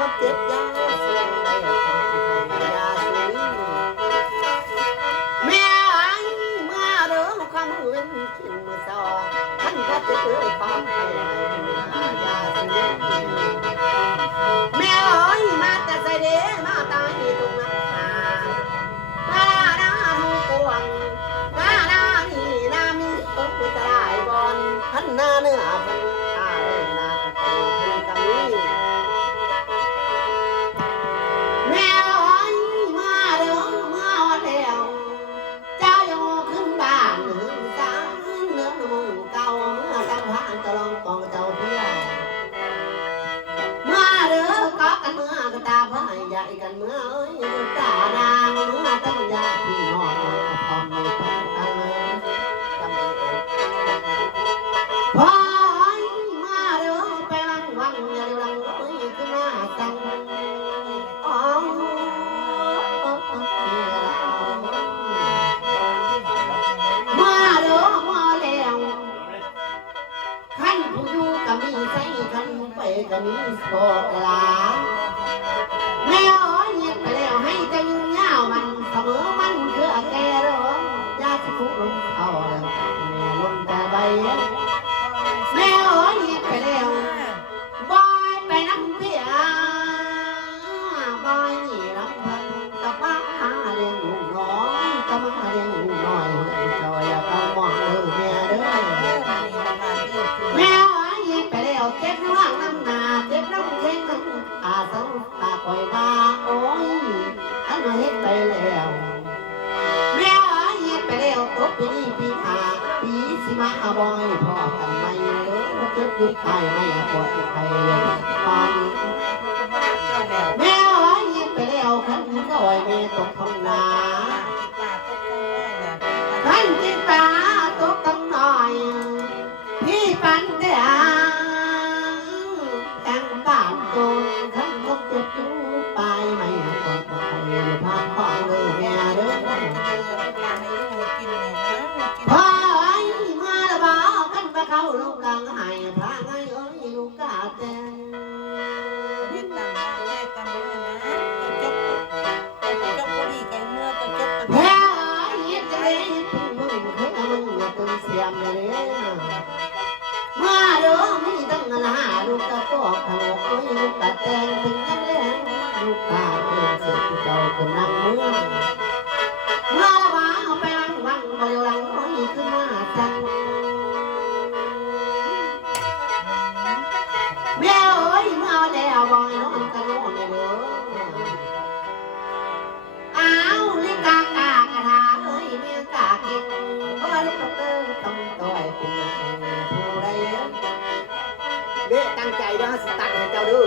คนเจ็บยาสูงได้ยาสูงแม่ไอ้เมื่อเด้อความเว้นกินมือสองท่านก็จะเกิดความให้ยาสูงแม่เอ้ยมาแต่ใส่เด้มาตายตรงนั้นมาหน้าทุกวงมาหน้านี่น้ำมีต้นตรายบอลพันหน้าเนื้อพันอะไรนะพันกำนี้แม่เอ้ยมาเด้อมาวันแล้วเจ้าโยขึ้นบ้านหนึ่งสามเนื้อมุงเก่าเมื่อสังหารจะลองปองเจ้าเพียมาเด้อก็กันเมื่อกตาพายใหญ่กันเมื่อเอ้ยตานางเมื่อตั้งยาพี่น้องพร้อมไม่ต้องกันเลยจำเป็นพอมาเด้อไปวังอย่าเร็วลังเอ้ยขึ้นมาจังอ๋อมาเด้อมาแล้วขันผู้อยู่ก็มีใจขันไปก็มีโสดลาแม่อ้อยเงียบไปแล้วให้ใจเงามันเสมอมันคือแก่เด้อยาสิคุกลงเอาแล้วแม่ลงแต่ใบแม่อ้อยเงียบไปแล้วบอยไปน้ำเพียบอยนี่ลำพันกับมาหาเลี้ยงลูกน้องกับมาเลี้ยงลูกน้อยเจ้าอย่าเอาหมองเลยแม่เด้อแม่อ้อยเงียบไปแล้วเจ็บน้ำน้ำนาเจ็บน้ำเค็งน้ำอาสงตาคอยมาโอ้ยอันมาเฮ็ดไปแล้วแม่อ้อยเงียบไปแล้วตบปีนี้ปีขาปีสิมาบอยพ่อกันไม่เด้อเจ็บยุดไข้ไม่ปวดไข้ปันแม่อ้อยเงียบไปแล้วขันก็อ้อยแม่ตกท้องนาขันจิตตาตกตั้งหน่อยพี่ปันเดียแต่งบ้านโดนขันก็เจ็บจูไปไม่ปวดไข้พาพ่อเลยแม่เด้อพ่อไอ้มาละบ่กันไปเข้าลูกกลางหายพระไงเอ้ยลูกกาแตงแพ้ไอ้จะได้พึ่งมึงให้มึงอย่าตื่นเสียมเลยมาเด้อไม่ต้องงานหาลูกกะก็ขโมยลูกกาแตงถึงยังเลี้ยงลูกกาเป็นเสียเจ้าคนนั่งเมืองมาละบ่เอาไปวังมาเร็วหลังน้อยขึ้นมาจังแม่เอ้ยมาแล้วบอยน้องกันโน่นเด้ออ้าวลิกากากระทาเอ้ยเมียกาเก่งเพราะลูกเตอต้องต่อยเป็นผู้ใดเด้ตั้งใจเด้อสตัดให้เจ้าดู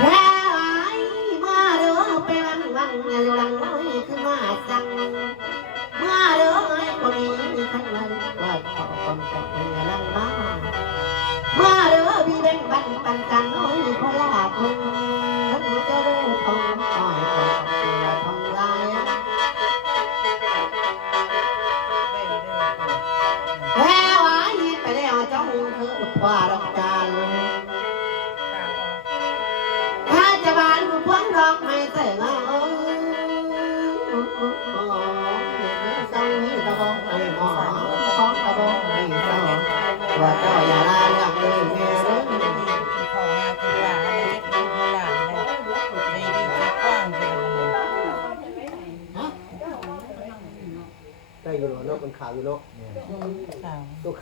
แม่ไอ้มาเด้อไปวังเร็วหลังน้อยขึ้นมาจังมาเด้อไอ้คนนี้มีขันเลยว่าขอความจับเมียลังมาเด้อพี่เป็นบันปันกันน้อยพอลาคุณท่านจะเริ่มต้องอ้อยก็อย่าทำลายแพ้ไว้ไปแล้วเจ้าเธอว่ารักกันถ้าจะบานพวงดอกไม้เสงเอ้ยเจ้านี้ตะบองไอ้หมอของตะบองไอ้เจ้าว่าเจ้าอย่าลาเรื่องเลยแม่เด้อได้อยู่เนาะมันขาวอยู่เนาะตัวขาว